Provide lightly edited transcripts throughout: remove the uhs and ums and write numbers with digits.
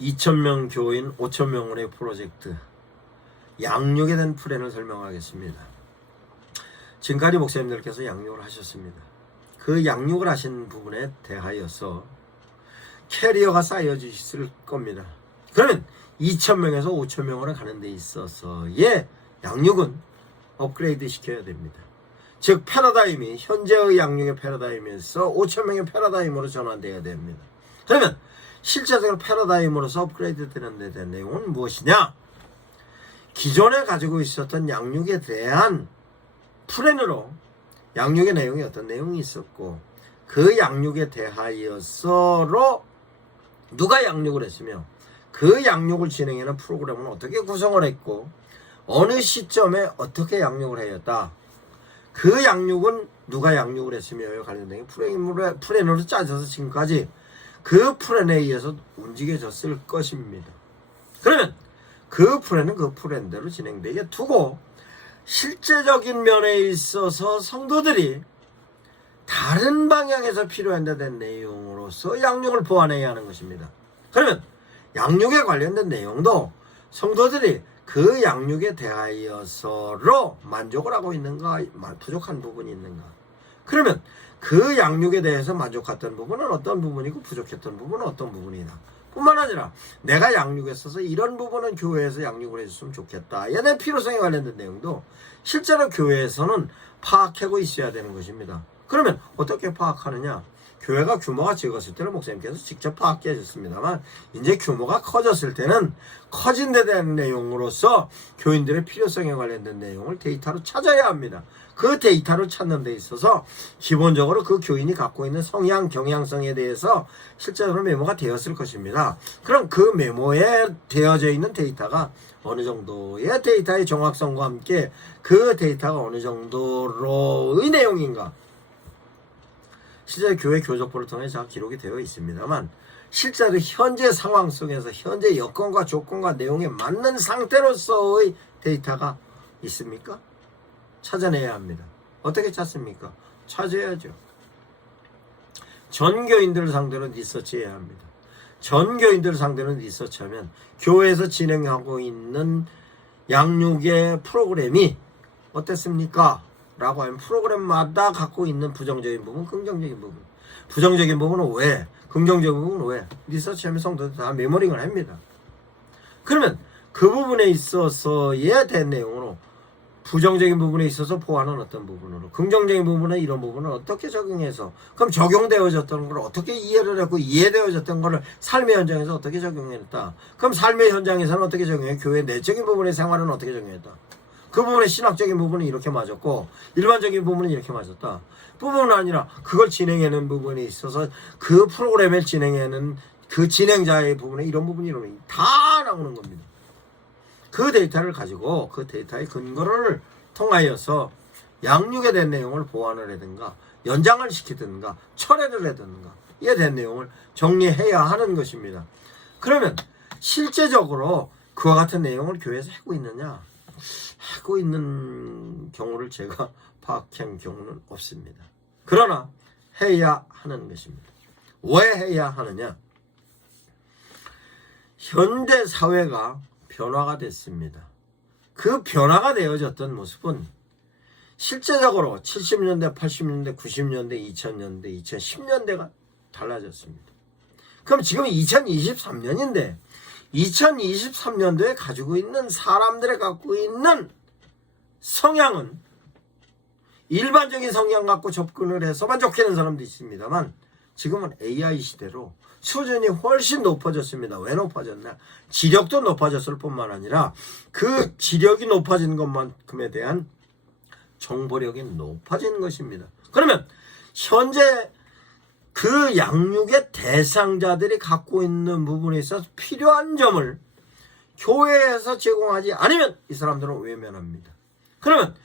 2,000명 교인 5,000명원의 프로젝트 양육에 대한 플랜을 설명하겠습니다. 지금까지 목사님들께서 양육을 하셨습니다. 그 양육을 하신 부분에 대하여서 캐리어가 쌓여지실 겁니다. 그러면 2,000명에서 5,000명으로 가는 데 있어서의 양육은 업그레이드 시켜야 됩니다. 즉 패러다임이 현재의 양육의 패러다임에서 5,000명의 패러다임으로 전환되어야 됩니다. 그러면 실제적으로 패러다임으로서 업그레이드 되는 데 대한 내용은 무엇이냐? 기존에 가지고 있었던 양육에 대한 플랜으로 양육의 내용이 어떤 내용이 있었고 그 양육에 대하여서로 누가 양육을 했으며 그 양육을 진행하는 프로그램은 어떻게 구성을 했고 어느 시점에 어떻게 양육을 하였다. 그 양육은 누가 양육을 했으며 관련된 플랜으로 짜져서 지금까지 그 플랜에 의해서 움직여졌을 것입니다. 그러면 그 플랜은 그 플랜대로 진행되게 두고 실제적인 면에 있어서 성도들이 다른 방향에서 필요한 데 대한 내용으로서 양육을 보완해야 하는 것입니다. 그러면 양육에 관련된 내용도 성도들이 그 양육에 대하여서로 만족을 하고 있는가, 부족한 부분이 있는가. 그러면 그 양육에 대해서 만족했던 부분은 어떤 부분이고 부족했던 부분은 어떤 부분이다. 뿐만 아니라 내가 양육했어서 이런 부분은 교회에서 양육을 해줬으면 좋겠다. 얘네 필요성에 관련된 내용도 실제로 교회에서는 파악하고 있어야 되는 것입니다. 그러면 어떻게 파악하느냐? 교회가 규모가 적었을 때는 목사님께서 직접 파악해 주셨습니다만 이제 규모가 커졌을 때는 커진 데 대한 내용으로서 교인들의 필요성에 관련된 내용을 데이터로 찾아야 합니다. 그 데이터를 찾는 데 있어서 기본적으로 그 교인이 갖고 있는 성향, 경향성에 대해서 실제로 메모가 되었을 것입니다. 그럼 그 메모에 되어져 있는 데이터가 어느 정도의 데이터의 정확성과 함께 그 데이터가 어느 정도로의 내용인가? 실제 교회 교적부를 통해 잘 기록이 되어 있습니다만 실제로 현재 상황 속에서 현재 여건과 조건과 내용에 맞는 상태로서의 데이터가 있습니까? 찾아내야 합니다. 어떻게 찾습니까? 찾아야죠. 전 교인들을 상대로 리서치해야 합니다. 전 교인들을 상대로 리서치하면 교회에서 진행하고 있는 양육의 프로그램이 어땠습니까? 라고 하면 프로그램마다 갖고 있는 부정적인 부분, 긍정적인 부분. 부정적인 부분은 왜? 긍정적인 부분은 왜? 리서치하면 성도들 다 메모링을 합니다. 그러면 그 부분에 있어서에 대한 내용으로 부정적인 부분에 있어서 보완은 어떤 부분으로, 긍정적인 부분은 이런 부분을 어떻게 적용해서, 그럼 적용되어졌던 걸 어떻게 이해를 했고 이해되어졌던 거를 삶의 현장에서 어떻게 적용했다. 그럼 삶의 현장에서는 어떻게 적용해? 교회 내적인 부분의 생활은 어떻게 적용했다. 그 부분의 신학적인 부분은 이렇게 맞았고 일반적인 부분은 이렇게 맞았다. 부분은 아니라 그걸 진행하는 부분에 있어서 그 프로그램을 진행하는 그 진행자의 부분에 이런 부분이 다 나오는 겁니다. 그 데이터를 가지고 그 데이터의 근거를 통하여서 양육에 대한 내용을 보완을 하든가 연장을 시키든가 철회를 하든가 이에 대한 내용을 정리해야 하는 것입니다. 그러면 실제적으로 그와 같은 내용을 교회에서 하고 있느냐? 하고 있는 경우를 제가 파악한 경우는 없습니다. 그러나 해야 하는 것입니다. 왜 해야 하느냐? 현대 사회가 변화가 됐습니다. 그 변화가 되어졌던 모습은 실제적으로 70년대, 80년대, 90년대, 2000년대, 2010년대가 달라졌습니다. 그럼 지금 2023년인데 2023년도에 가지고 있는 사람들이 갖고 있는 성향은 일반적인 성향 갖고 접근을 해서 만족하는 사람도 있습니다만 지금은 AI 시대로 수준이 훨씬 높아졌습니다. 왜 높아졌나? 지력도 높아졌을 뿐만 아니라 그 지력이 높아진 것만큼에 대한 정보력이 높아진 것입니다. 그러면 현재 그 양육의 대상자들이 갖고 있는 부분에 있어서 필요한 점을 교회에서 제공하지 않으면 이 사람들은 외면합니다. 그러면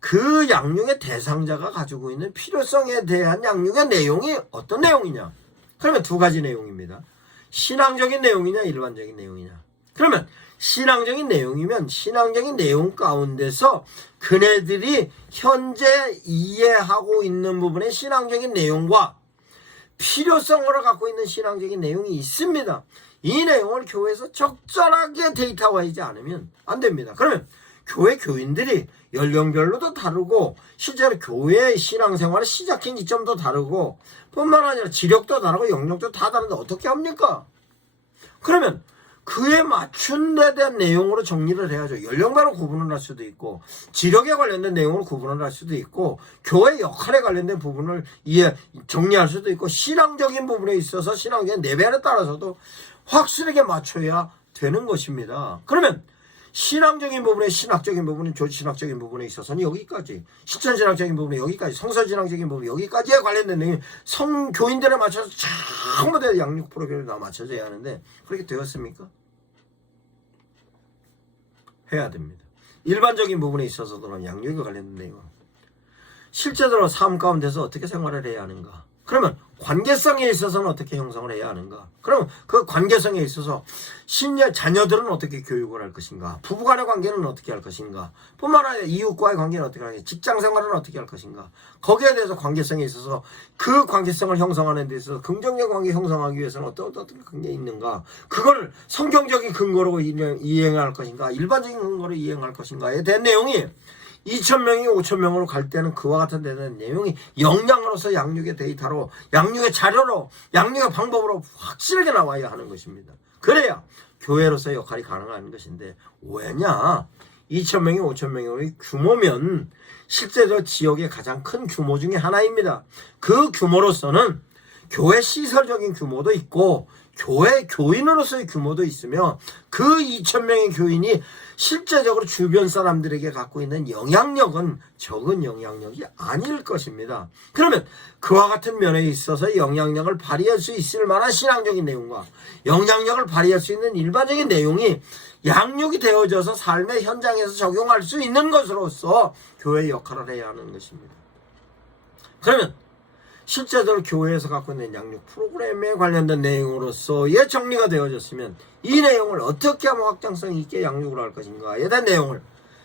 그 양육의 대상자가 가지고 있는 필요성에 대한 양육의 내용이 어떤 내용이냐? 그러면 두 가지 내용입니다. 신앙적인 내용이냐 일반적인 내용이냐? 그러면 신앙적인 내용이면 신앙적인 내용 가운데서 그네들이 현재 이해하고 있는 부분의 신앙적인 내용과 필요성으로 갖고 있는 신앙적인 내용이 있습니다. 이 내용을 교회에서 적절하게 데이터화하지 않으면 안 됩니다. 그러면 교회 교인들이 연령별로도 다르고 실제로 교회의 신앙생활을 시작한 지점도 다르고 뿐만 아니라 지력도 다르고 영역도 다 다른데 어떻게 합니까? 그러면 그에 맞춘 데 대한 내용으로 정리를 해야죠. 연령별로 구분을 할 수도 있고 지력에 관련된 내용으로 구분을 할 수도 있고 교회 역할에 관련된 부분을 정리할 수도 있고 신앙적인 부분에 있어서 신앙적인 내면에 따라서도 확실하게 맞춰야 되는 것입니다. 그러면 신앙적인 부분에 신학적인 부분은 조직신학적인 부분에 있어서는 여기까지, 실천신학적인 부분에 여기까지, 성서신학적인 부분에 여기까지에 관련된 내용이 성교인들에 맞춰서 전부 다 양육 프로그램에 다 맞춰져야 하는데 그렇게 되었습니까? 해야 됩니다. 일반적인 부분에 있어서도 양육에 관련된 내용, 실제적으로 삶 가운데서 어떻게 생활을 해야 하는가, 그러면 관계성에 있어서는 어떻게 형성을 해야 하는가, 그러면 그 관계성에 있어서 자녀들은 어떻게 교육을 할 것인가, 부부간의 관계는 어떻게 할 것인가, 뿐만 아니라 이웃과의 관계는 어떻게 할 것인가, 직장생활은 어떻게 할 것인가, 거기에 대해서 관계성에 있어서 그 관계성을 형성하는 데 있어서 긍정적 관계 형성하기 위해서는 어떤 관계 있는가, 그걸 성경적인 근거로 이행할 것인가, 일반적인 근거로 이행할 것인가에 대한 내용이 2,000명이 5,000명으로 갈 때는 그와 같은 데는 내용이 역량으로서 양육의 데이터로, 양육의 자료로, 양육의 방법으로 확실하게 나와야 하는 것입니다. 그래야 교회로서의 역할이 가능한 것인데, 왜냐? 2,000명이 5,000명의 규모면 실제로 지역의 가장 큰 규모 중에 하나입니다. 그 규모로서는 교회 시설적인 규모도 있고 교회 교인으로서의 규모도 있으며 그 2,000명의 교인이 실제적으로 주변 사람들에게 갖고 있는 영향력은 적은 영향력이 아닐 것입니다. 그러면 그와 같은 면에 있어서 영향력을 발휘할 수 있을 만한 신앙적인 내용과 영향력을 발휘할 수 있는 일반적인 내용이 양육이 되어져서 삶의 현장에서 적용할 수 있는 것으로서 교회의 역할을 해야 하는 것입니다. 그러면 실제적으로 교회에서 갖고 있는 양육 프로그램에 관련된 내용으로서의 정리가 되어졌으면 이 내용을 어떻게 하면 확장성 있게 양육을 할 것인가에 대한 내용을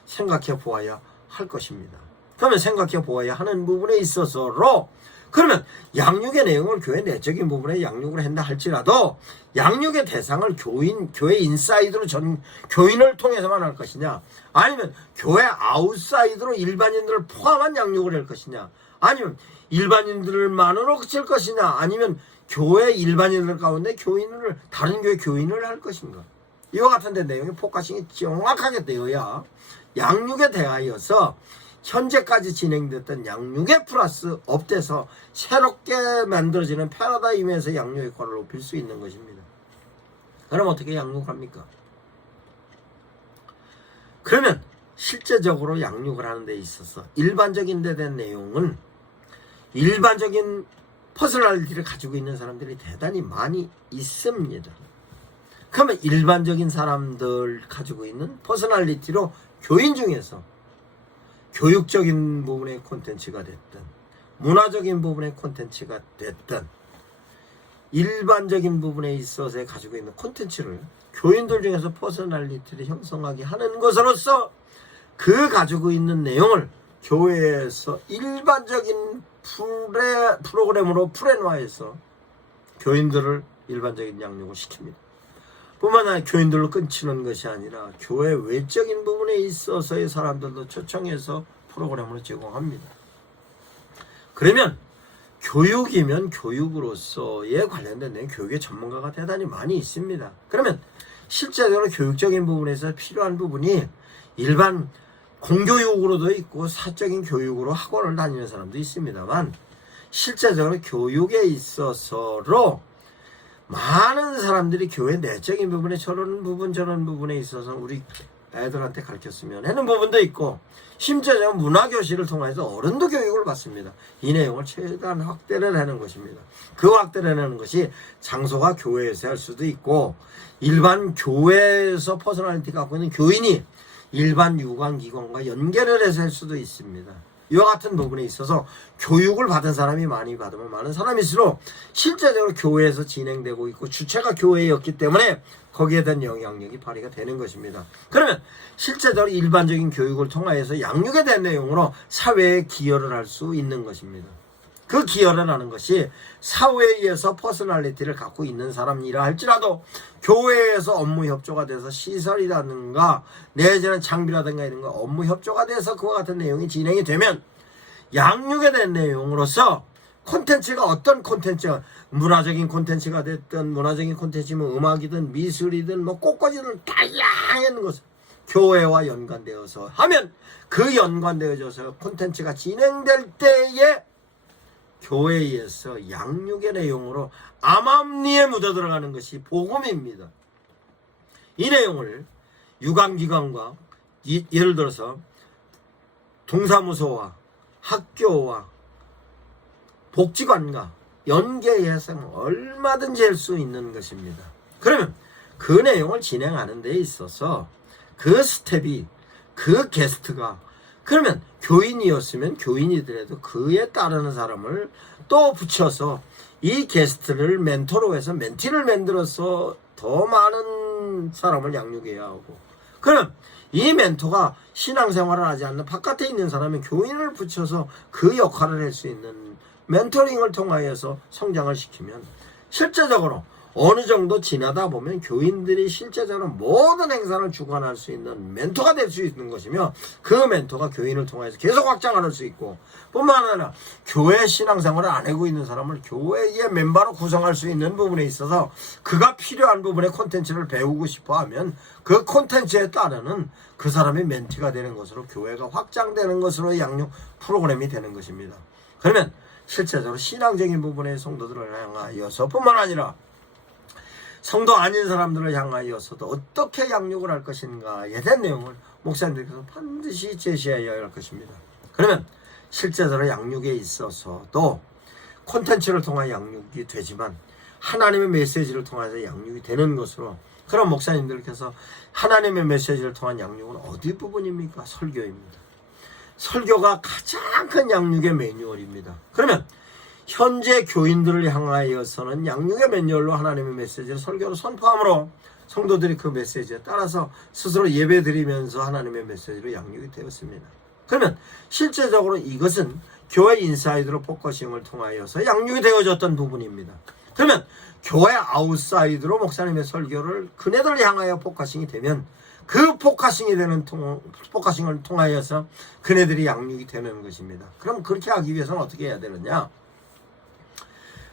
생각해 보아야 할 것입니다. 그러면 생각해 보아야 하는 부분에 있어서로, 그러면 양육의 내용을 교회 내적인 부분에 양육을 한다 할지라도 양육의 대상을 교회 인사이드로 교인을 통해서만 할 것이냐, 아니면 교회 아웃사이드로 일반인들을 포함한 양육을 할 것이냐, 아니면 일반인들만으로 그칠 것이냐, 아니면 교회 일반인들 가운데 다른 교회 교인을 할 것인가, 이와 같은 데 내용이 포커싱이 정확하게 되어야 양육에 대하여서 현재까지 진행됐던 양육에 플러스 업돼서 새롭게 만들어지는 패러다임에서 양육 효과를 높일 수 있는 것입니다. 그럼 어떻게 양육을 합니까? 그러면 실제적으로 양육을 하는 데 있어서 일반적인 데 대한 내용은 일반적인 퍼스널리티를 가지고 있는 사람들이 대단히 많이 있습니다. 그러면 일반적인 사람들 가지고 있는 퍼스널리티로 교인 중에서 교육적인 부분의 콘텐츠가 됐든 문화적인 부분의 콘텐츠가 됐든 일반적인 부분에 있어서 가지고 있는 콘텐츠를 교인들 중에서 퍼스널리티를 형성하게 하는 것으로서 그 가지고 있는 내용을 교회에서 일반적인 프로그램으로 프레노화해서 교인들을 일반적인 양육을 시킵니다. 뿐만 아니라 교인들로 끊치는 것이 아니라 교회 외적인 부분에 있어서의 사람들도 초청해서 프로그램을 제공합니다. 그러면 교육이면 교육으로서의 관련된 내용, 교육의 전문가가 대단히 많이 있습니다. 그러면 실제적으로 교육적인 부분에서 필요한 부분이 일반 공교육으로도 있고 사적인 교육으로 학원을 다니는 사람도 있습니다만, 실제적으로 교육에 있어서로 많은 사람들이 교회 내적인 부분에 저런 부분에 있어서 우리 애들한테 가르쳤으면 하는 부분도 있고, 심지어 문화교실을 통해서 어른도 교육을 받습니다. 이 내용을 최대한 확대를 하는 것입니다. 그 확대를 하는 것이 장소가 교회에서 할 수도 있고, 일반 교회에서 퍼스널리티가 갖고 있는 교인이 일반 유관기관과 연계를 해서 할 수도 있습니다. 이와 같은 부분에 있어서 교육을 받은 사람이 많이 받으면 많은 사람일수록 실제적으로 교회에서 진행되고 있고 주체가 교회였기 때문에 거기에 대한 영향력이 발휘가 되는 것입니다. 그러면 실제적으로 일반적인 교육을 통하여서 양육에 대한 내용으로 사회에 기여를 할 수 있는 것입니다. 그 기여라는 것이 사회에서 퍼스널리티를 갖고 있는 사람이라 할지라도 교회에서 업무 협조가 돼서 시설이라든가 내지는 장비라든가 이런 거 업무 협조가 돼서 그와 같은 내용이 진행이 되면 양육에 대한 내용으로서 콘텐츠가 어떤 콘텐츠가 문화적인 콘텐츠가 됐든 문화적인 콘텐츠면 음악이든 미술이든 뭐 꽃꽂이든 다양한 것을 교회와 연관되어서 하면 그 연관되어져서 콘텐츠가 진행될 때에 교회에서 양육의 내용으로 암암리에 묻어 들어가는 것이 복음입니다. 이 내용을 유관기관과 예를 들어서 동사무소와 학교와 복지관과 연계해서 얼마든지 할 수 있는 것입니다. 그러면 그 내용을 진행하는 데 있어서 그 스텝이 그 게스트가 그러면 교인이었으면 교인이더라도 그에 따르는 사람을 또 붙여서 이 게스트를 멘토로 해서 멘티를 만들어서 더 많은 사람을 양육해야 하고 그럼 이 멘토가 신앙생활을 하지 않는 바깥에 있는 사람은 교인을 붙여서 그 역할을 할 수 있는 멘토링을 통하여서 성장을 시키면 실제적으로 어느 정도 지나다 보면 교인들이 실제적으로 모든 행사를 주관할 수 있는 멘토가 될 수 있는 것이며 그 멘토가 교인을 통해서 계속 확장을 할 수 있고 뿐만 아니라 교회 신앙생활을 안 하고 있는 사람을 교회의 멤버로 구성할 수 있는 부분에 있어서 그가 필요한 부분의 콘텐츠를 배우고 싶어 하면 그 콘텐츠에 따르는 그 사람의 멘티가 되는 것으로 교회가 확장되는 것으로 양육 프로그램이 되는 것입니다. 그러면 실제적으로 신앙적인 부분의 성도들을 향하여서 뿐만 아니라 성도 아닌 사람들을 향하여서도 어떻게 양육을 할 것인가에 대한 내용을 목사님들께서 반드시 제시해야 할 것입니다. 그러면 실제적으로 양육에 있어서도 콘텐츠를 통한 양육이 되지만 하나님의 메시지를 통해서 양육이 되는 것으로 그런 목사님들께서 하나님의 메시지를 통한 양육은 어디 부분입니까? 설교입니다. 설교가 가장 큰 양육의 매뉴얼입니다. 그러면 현재 교인들을 향하여서는 양육의 매뉴얼로 하나님의 메시지를 설교로 선포함으로 성도들이 그 메시지에 따라서 스스로 예배드리면서 하나님의 메시지로 양육이 되었습니다. 그러면 실제적으로 이것은 교회 인사이드로 포커싱을 통하여서 양육이 되어졌던 부분입니다. 그러면 교회 아웃사이드로 목사님의 설교를 그네들을 향하여 포커싱이 되면 그 포커싱을 통하여서 그네들이 양육이 되는 것입니다. 그럼 그렇게 하기 위해서는 어떻게 해야 되느냐?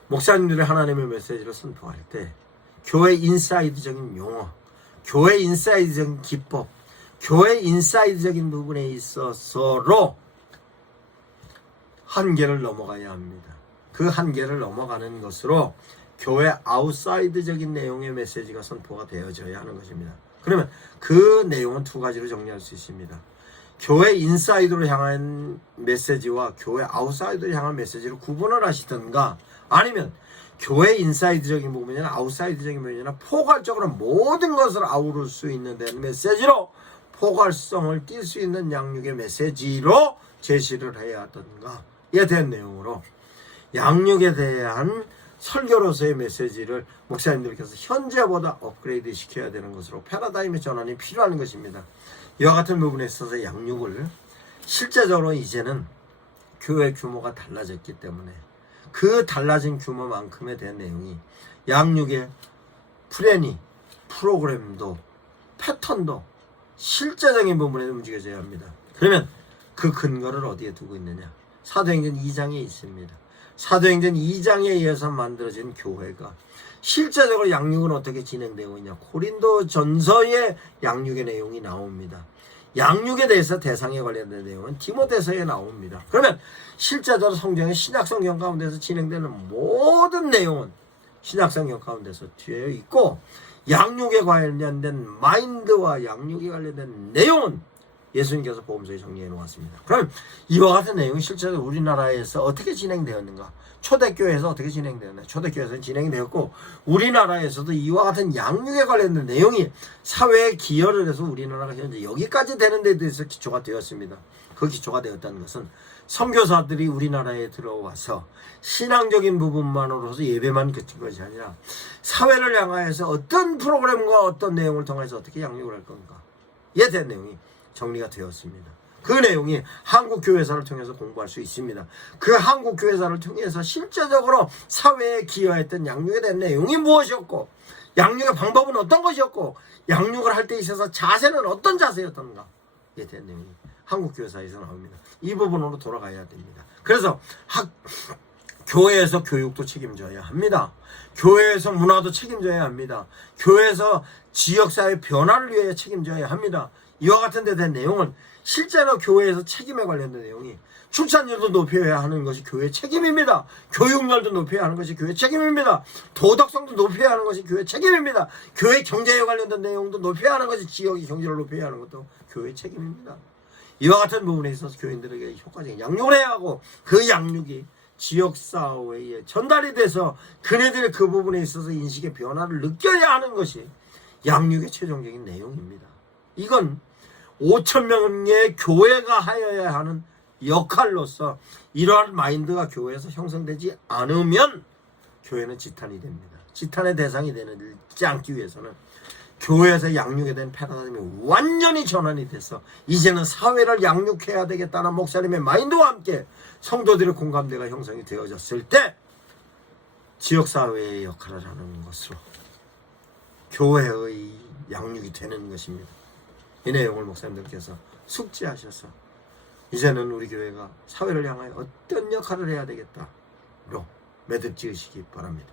목사님들이 하나님의 메시지를 선포할 때 교회 인사이드적인 용어, 교회 인사이드적인 기법, 교회 인사이드적인 부분에 있어서로 한계를 넘어가야 합니다. 그 한계를 넘어가는 것으로 교회 아웃사이드적인 내용의 메시지가 선포가 되어져야 하는 것입니다. 그러면 그 내용은 두 가지로 정리할 수 있습니다. 교회 인사이드로 향한 메시지와 교회 아웃사이드로 향한 메시지를 구분을 하시든가 아니면 교회 인사이드적인 부분이나 아웃사이드적인 부분이나 포괄적으로 모든 것을 아우를 수 있는 메시지로 포괄성을 띌 수 있는 양육의 메시지로 제시를 해야 하던가에 대한 내용으로 양육에 대한 설교로서의 메시지를 목사님들께서 현재보다 업그레이드 시켜야 되는 것으로 패러다임의 전환이 필요한 것입니다. 이와 같은 부분에 있어서 양육을 실제적으로 이제는 교회 규모가 달라졌기 때문에 그 달라진 규모만큼에 대한 내용이 양육의 플랜이 프로그램도 패턴도 실제적인 부분에 움직여져야 합니다. 그러면 그 근거를 어디에 두고 있느냐? 사도행전 2장에 있습니다. 사도행전 2장에 의해서 만들어진 교회가 실제적으로 양육은 어떻게 진행되고 있냐? 고린도 전서의 양육의 내용이 나옵니다. 양육에 대해서 대상에 관련된 내용은 디모데서에 나옵니다. 그러면 실제적으로 성경의 신약성경 가운데서 진행되는 모든 내용은 신약성경 가운데서 되어 있고 양육에 관련된 마인드와 양육에 관련된 내용은 예수님께서 복음서에 정리해 놓았습니다. 그럼 이와 같은 내용이 실제로 우리나라에서 어떻게 진행되었는가? 초대교회에서 어떻게 진행되었나? 초대교회에서는 진행되었고 우리나라에서도 이와 같은 양육에 관련된 내용이 사회에 기여를 해서 우리나라가 현재 여기까지 되는 데 대해서 기초가 되었습니다. 그 기초가 되었다는 것은 선교사들이 우리나라에 들어와서 신앙적인 부분만으로서 예배만 그친 것이 아니라 사회를 향하여서 어떤 프로그램과 어떤 내용을 통해서 어떻게 양육을 할 건가? 이에 대한 내용이 정리가 되었습니다. 그 내용이 한국교회사를 통해서 공부할 수 있습니다. 그 한국교회사를 통해서 실제적으로 사회에 기여했던 양육에 대한 내용이 무엇이었고, 양육의 방법은 어떤 것이었고, 양육을 할 때 있어서 자세는 어떤 자세였던가에 대한 내용이 한국교회사에서 나옵니다. 이 부분으로 돌아가야 됩니다. 그래서 교회에서 교육도 책임져야 합니다. 교회에서 문화도 책임져야 합니다. 교회에서 지역사회 변화를 위해 책임져야 합니다. 이와 같은 데 대한 내용은 실제로 교회에서 책임에 관련된 내용이 출산율도 높여야 하는 것이 교회의 책임입니다. 교육열도 높여야 하는 것이 교회의 책임입니다. 도덕성도 높여야 하는 것이 교회의 책임입니다. 교회 경제에 관련된 내용도 높여야 하는 것이 지역의 경제를 높여야 하는 것도 교회의 책임입니다. 이와 같은 부분에 있어서 교인들에게 효과적인 양육을 해야 하고, 그 양육이 지역사회에 전달이 돼서 그네들의 그 부분에 있어서 인식의 변화를 느껴야 하는 것이 양육의 최종적인 내용입니다. 이건 5,000명의 교회가 하여야 하는 역할로서 이러한 마인드가 교회에서 형성되지 않으면 교회는 지탄이 됩니다. 지탄의 대상이 되지 않기 위해서는 교회에서 양육에 대한 패러다임이 완전히 전환이 돼서 이제는 사회를 양육해야 되겠다는 목사님의 마인드와 함께 성도들의 공감대가 형성이 되어졌을 때 지역사회의 역할을 하는 것으로 교회의 양육이 되는 것입니다. 이 내용을 목사님들께서 숙지하셔서 이제는 우리 교회가 사회를 향하여 어떤 역할을 해야 되겠다로 매듭 지으시기 바랍니다.